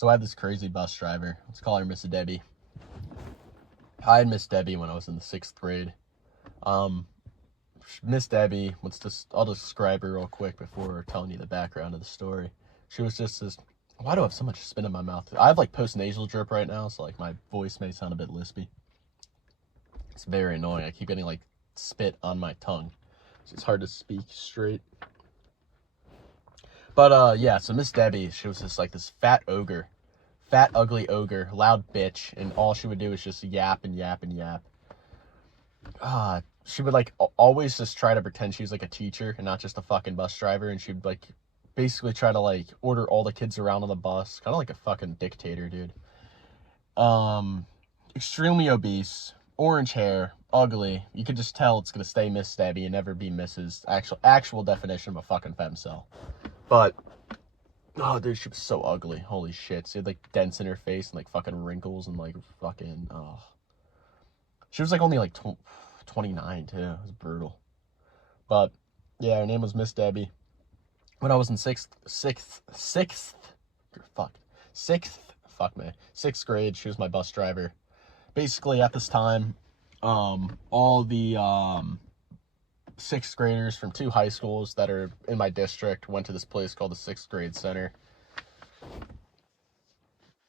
So I had this crazy bus driver. Let's call her Miss Debbie. I had Miss Debbie when I was in the 6th grade. Miss Debbie, I'll describe her real quick before telling you the background of the story. She was just this, why do I have so much spit in my mouth? I have like post-nasal drip right now, so like my voice may sound a bit lispy. It's very annoying. I keep getting like spit on my tongue, so it's hard to speak straight. But yeah, so Miss Debbie, she was just like this fat ugly ogre, loud bitch, and all she would do is just yap and yap and yap. She would like always just try to pretend she was like a teacher and not just a fucking bus driver, and she'd like basically try to like order all the kids around on the bus, kind of like a fucking dictator, dude. Extremely obese, orange hair, ugly. You could just tell it's gonna stay Miss Debbie and never be Mrs. Actual definition of a fucking femcel. But oh, dude, she was so ugly. Holy shit. She had like dents in her face and like fucking wrinkles and like fucking she was like only like 29 too. It was brutal. But yeah, her name was Miss Debbie. When I was in sixth grade, she was my bus driver. Basically at this time, all the 6th graders from 2 high schools that are in my district went to this place called the 6th grade center.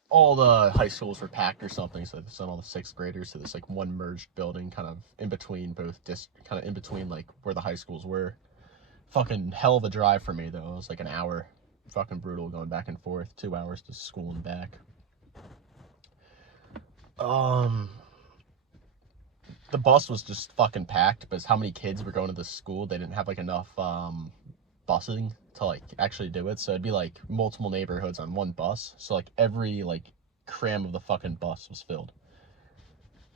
All the high schools were packed or something, so they sent all the 6th graders to this like one merged building, kind of in between like where the high schools were. Fucking hell of a drive for me though. It was like an hour. Fucking brutal going back and forth. 2 hours to school and back. The bus was just fucking packed, because how many kids were going to this school, they didn't have like enough busing to like actually do it. So it'd be like multiple neighborhoods on one bus. So like every like cram of the fucking bus was filled.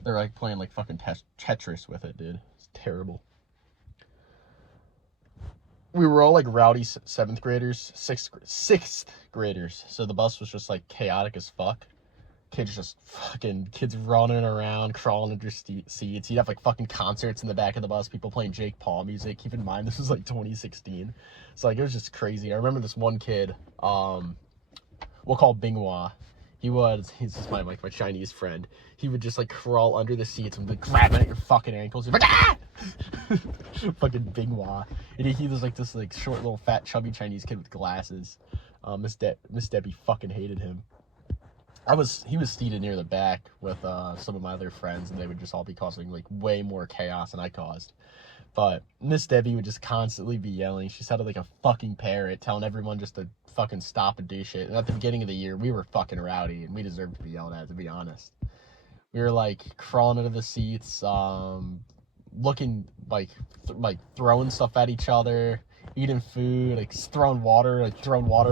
They're like playing like fucking Tetris with it, dude. It's terrible. We were all like rowdy 7th graders, 6th graders. So the bus was just like chaotic as fuck. Kids running around, crawling under seats. You'd have like fucking concerts in the back of the bus, people playing Jake Paul music. Keep in mind, this was like 2016. So like, it was just crazy. I remember this one kid, we'll call Binghua. He's just my Chinese friend. He would just like crawl under the seats and be grabbing at your fucking ankles. He'd be like, ah! Fucking Binghua. And he was like this like short little fat chubby Chinese kid with glasses. Miss Debbie fucking hated him. He was seated near the back with some of my other friends, and they would just all be causing like way more chaos than I caused. But Miss Debbie would just constantly be yelling. She sounded like a fucking parrot, telling everyone just to fucking stop and do shit. And at the beginning of the year, we were fucking rowdy, and we deserved to be yelled at, to be honest. We were like crawling into the seats, looking like throwing stuff at each other, eating food, like throwing water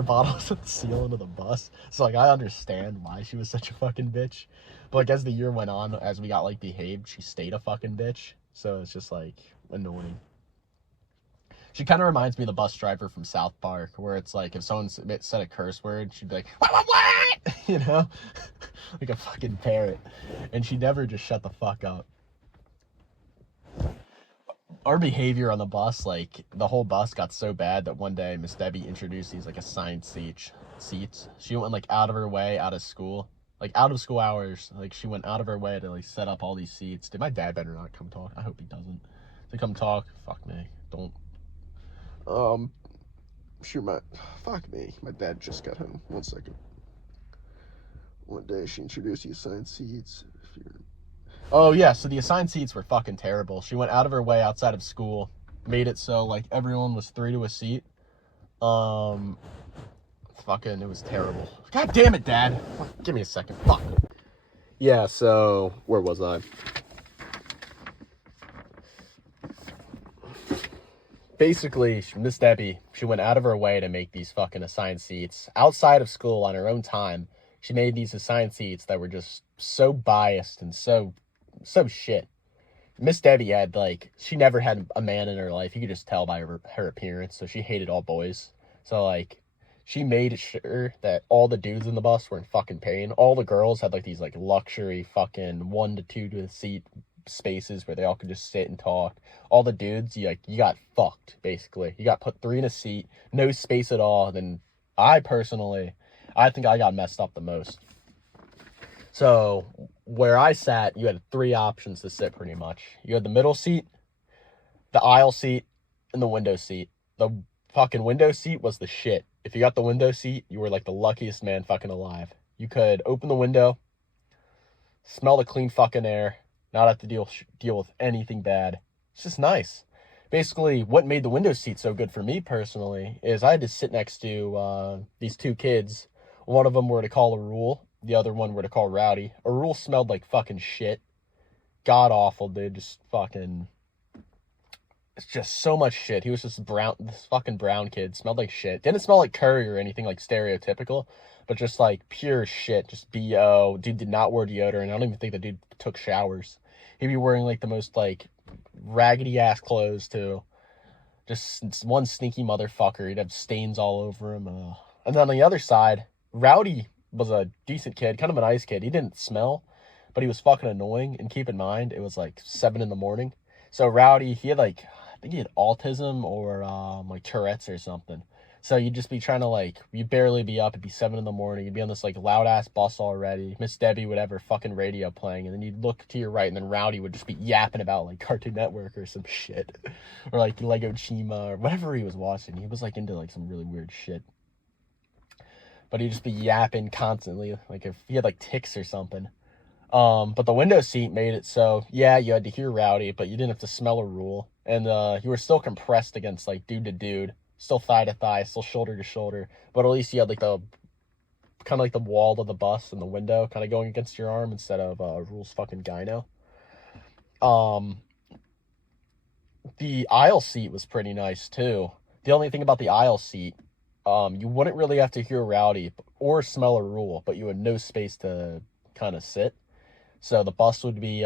bottles at the ceiling of the bus. So like, I understand why she was such a fucking bitch. But like, as the year went on, as we got like behaved, she stayed a fucking bitch. So it's just like annoying. She kind of reminds me of the bus driver from South Park, where it's like if someone said a curse word, she'd be like, what? You know, like a fucking parrot. And she never just shut the fuck up. Our behavior on the bus, like the whole bus got so bad that one day Miss Debbie introduced these like assigned seats. She went like out of her way, out of school hours. Like she went out of her way to like set up all these seats. Dude, my dad better not come talk. I hope he doesn't. To come talk, fuck me. Don't. Fuck me. My dad just got home. 1 second. One day she introduced the assigned seats. Oh yeah, so the assigned seats were fucking terrible. She went out of her way outside of school, made it so like everyone was 3 to a seat. Fucking, it was terrible. God damn it, Dad. Give me a second. Fuck. Yeah, so where was I? Basically, Miss Debbie, she went out of her way to make these fucking assigned seats outside of school on her own time. She made these assigned seats that were just so biased and so shit. Miss Debbie had like, she never had a man in her life. You could just tell by her appearance. So she hated all boys. So like, she made sure that all the dudes in the bus were in fucking pain. All the girls had like these like luxury fucking 1 to 2 to seat spaces where they all could just sit and talk. All the dudes, you got fucked basically. You got put 3 in a seat, no space at all. Then I I think I got messed up the most. So where I sat, you had 3 options to sit pretty much. You had the middle seat, the aisle seat, and the window seat. The fucking window seat was the shit. If you got the window seat, you were like the luckiest man fucking alive. You could open the window, smell the clean fucking air, not have to deal with anything bad. It's just nice. Basically, what made the window seat so good for me personally is I had to sit next to these 2 kids. One of them were to call a rule. The other one were to call Rowdy. A rule smelled like fucking shit. God awful, dude. Just fucking... It's just so much shit. He was just brown. This fucking brown kid smelled like shit. Didn't smell like curry or anything like stereotypical, but just like pure shit. Just BO. Dude did not wear deodorant. I don't even think the dude took showers. He'd be wearing like the most like raggedy ass clothes too. Just one sneaky motherfucker. He'd have stains all over him. And then on the other side, Rowdy was a decent kid, kind of a nice kid. He didn't smell, but he was fucking annoying. And keep in mind, it was like 7 a.m. So Rowdy, he had like, I think he had autism or like Tourette's or something. So you'd just be trying to like, you'd barely be up. It'd be 7 a.m. You'd be on this like loud ass bus already. Miss Debbie would have her fucking radio playing. And then you'd look to your right and then Rowdy would just be yapping about like Cartoon Network or some shit. Or like Lego Chima or whatever he was watching. He was like into like some really weird shit. But he'd just be yapping constantly. Like if he had like tics or something. But the window seat made it so, yeah, you had to hear Rowdy, but you didn't have to smell a rule. And you were still compressed against, like, dude to dude. Still thigh to thigh, still shoulder to shoulder. But at least you had, like, the, kind of like the wall of the bus and the window kind of going against your arm instead of Rule's fucking gyno. The aisle seat was pretty nice, too. The only thing about the aisle seat, you wouldn't really have to hear Rowdy or smell a Rule, but you had no space to kind of sit. So the bus would be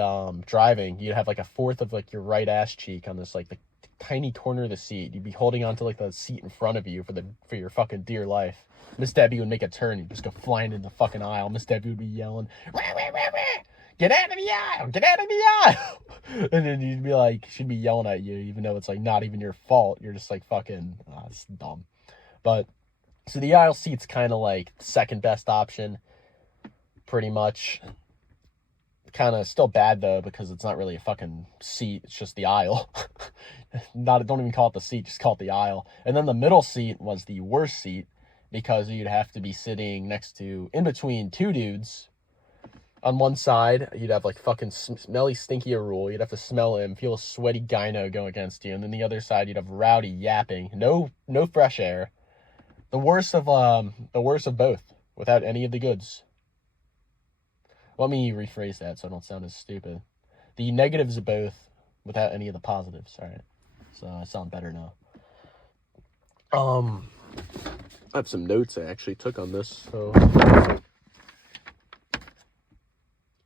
driving. You'd have like a fourth of like your right ass cheek on this like the tiny corner of the seat. You'd be holding onto like the seat in front of you for your fucking dear life. Miss Debbie would make a turn. You'd just go flying in the fucking aisle. Miss Debbie would be yelling, "Wah, wah, wah, wah. Get out of the aisle! Get out of the aisle!" And then you'd be like, she'd be yelling at you, even though it's like not even your fault. You're just like fucking, it's dumb. But so the aisle seat's kind of like second best option, pretty much. Kind of still bad though because it's not really a fucking seat, it's just the aisle. Don't even call it the seat, just call it the aisle. And then the middle seat was the worst seat because you'd have to be sitting next to, in between 2 dudes. On one side you'd have like fucking smelly stinky Rule, you'd have to smell him, feel a sweaty gyno go against you, and then the other side you'd have Rowdy yapping, no fresh air. The worst of both without any of the goods. Let me rephrase that so I don't sound as stupid. The negatives of both without any of the positives. All right. So I sound better now. I have some notes I actually took on this. So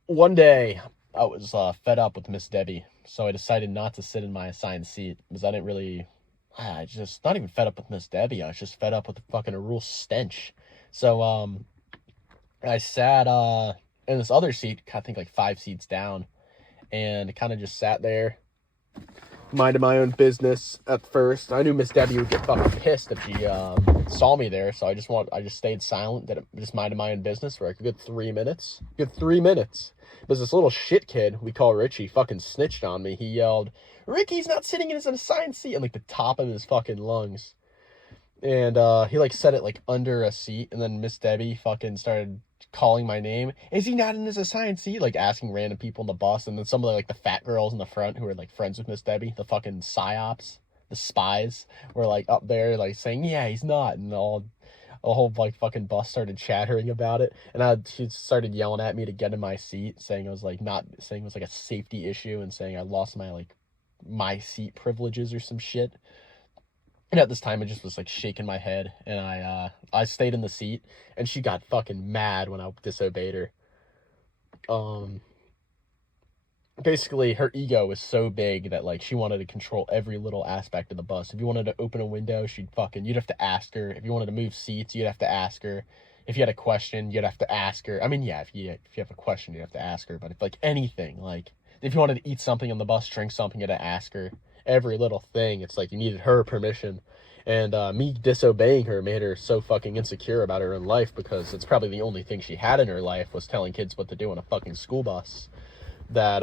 one day I was fed up with Miss Debbie. So I decided not to sit in my assigned seat because I just not even fed up with Miss Debbie. I was just fed up with the fucking Rule stench. So I sat in this other seat, I think like 5 seats down, and kind of just sat there, minded my own business at first. I knew Miss Debbie would get fucking pissed if she saw me there, so I just stayed silent, just minded my own business for like a good 3 minutes. Good 3 minutes. There's this little shit kid we call Richie fucking snitched on me. He yelled, "Ricky's not sitting in his assigned seat," in like the top of his fucking lungs. And he like said it like under a seat, and then Miss Debbie fucking started calling my name. "Is he not in his assigned seat?" Like asking random people on the bus, and then some of the, like the fat girls in the front who were like friends with Miss Debbie, the fucking psyops, the spies, were like up there like saying, "Yeah, he's not," and a whole like fucking bus started chattering about it, and she started yelling at me to get in my seat, saying it was like a safety issue, and saying I lost my seat privileges or some shit. And at this time, I just was like shaking my head, and I stayed in the seat, and she got fucking mad when I disobeyed her. Basically, her ego was so big that like she wanted to control every little aspect of the bus. If you wanted to open a window, you'd have to ask her. If you wanted to move seats, you'd have to ask her. If you had a question, you'd have to ask her. I mean, yeah, if you have a question, you'd have to ask her. But if like anything, like if you wanted to eat something on the bus, drink something, you had to ask her. Every little thing, it's like you needed her permission. And me disobeying her made her so fucking insecure about her own life, because it's probably the only thing she had in her life was telling kids what to do on a fucking school bus, that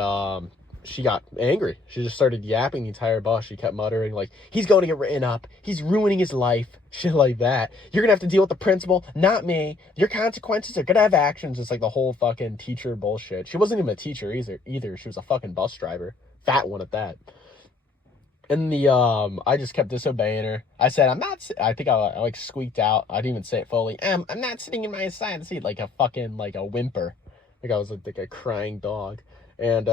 she got angry. She just started yapping the entire bus. She kept muttering, like, he's going to get written up. He's ruining his life. Shit like that. You're going to have to deal with the principal, not me. Your consequences are going to have actions. It's like the whole fucking teacher bullshit. She wasn't even a teacher either. She was a fucking bus driver. Fat one at that. And I just kept disobeying her. I said, I think I like squeaked out. I didn't even say it fully. I'm not sitting in my assigned seat, like a fucking, like a whimper. Like I was like a crying dog. And,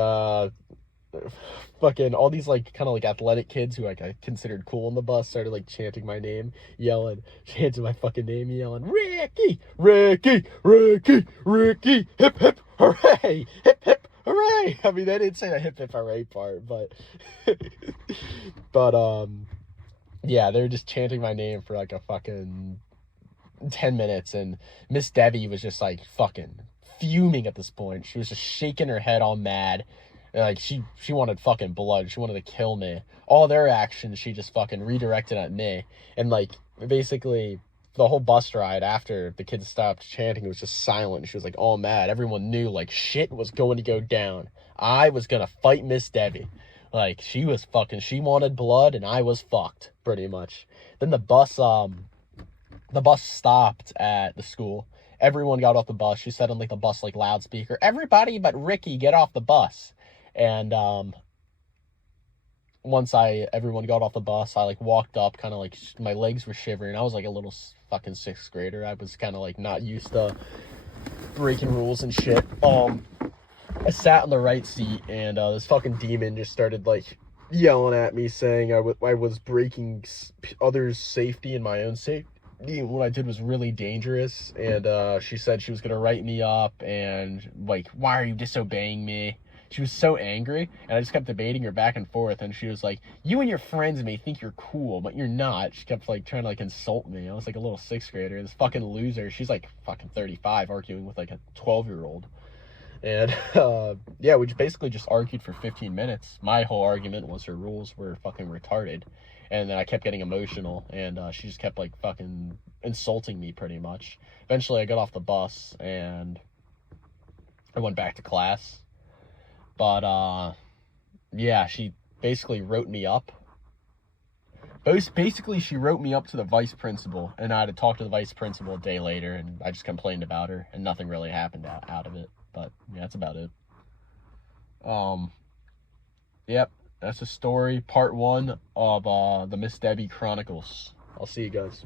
fucking all these like kind of like athletic kids who like I considered cool on the bus started like chanting my name, chanting my fucking name, yelling, Ricky, Ricky, Ricky, Ricky, hip hip hooray, hip hip hooray. I mean, they didn't say the hip hip hooray part, but yeah, they were just chanting my name for like a fucking 10 minutes, and Miss Debbie was just like fucking fuming at this point. She was just shaking her head all mad. Like, she wanted fucking blood. She wanted to kill me. All their actions, she just fucking redirected at me. And, like, basically, the whole bus ride after the kids stopped chanting, it was just silent. She was, like, all mad. Everyone knew, like, shit was going to go down. I was gonna fight Miss Debbie. Like, she wanted blood, and I was fucked, pretty much. Then the bus stopped at the school. Everyone got off the bus. She said on, like, the bus, like, loudspeaker, everybody but Ricky, get off the bus. And once everyone got off the bus, I like walked up, kind of like my legs were shivering. I was like a little fucking sixth grader. I was kind of like not used to breaking rules and shit. I sat in the right seat, and this fucking demon just started like yelling at me, saying I was breaking others' safety and my own safety. What I did was really dangerous. And she said she was gonna write me up, and like, why are you disobeying me? She was so angry, and I just kept debating her back and forth, and she was like, you and your friends may think you're cool, but you're not. She kept like trying to like insult me. I was like a little sixth grader. This fucking loser, she's like fucking 35, arguing with like a 12-year-old. And yeah, we basically just argued for 15 minutes. My whole argument was her rules were fucking retarded. And then I kept getting emotional, and she just kept like fucking insulting me pretty much. Eventually I got off the bus, and I went back to class. But yeah, she basically wrote me up. Basically, she wrote me up to the vice principal, and I had to talk to the vice principal a day later, and I just complained about her, and nothing really happened out of it. But yeah, that's about it. Yep, that's the story, part 1 of the Miss Debbie Chronicles. I'll see you guys.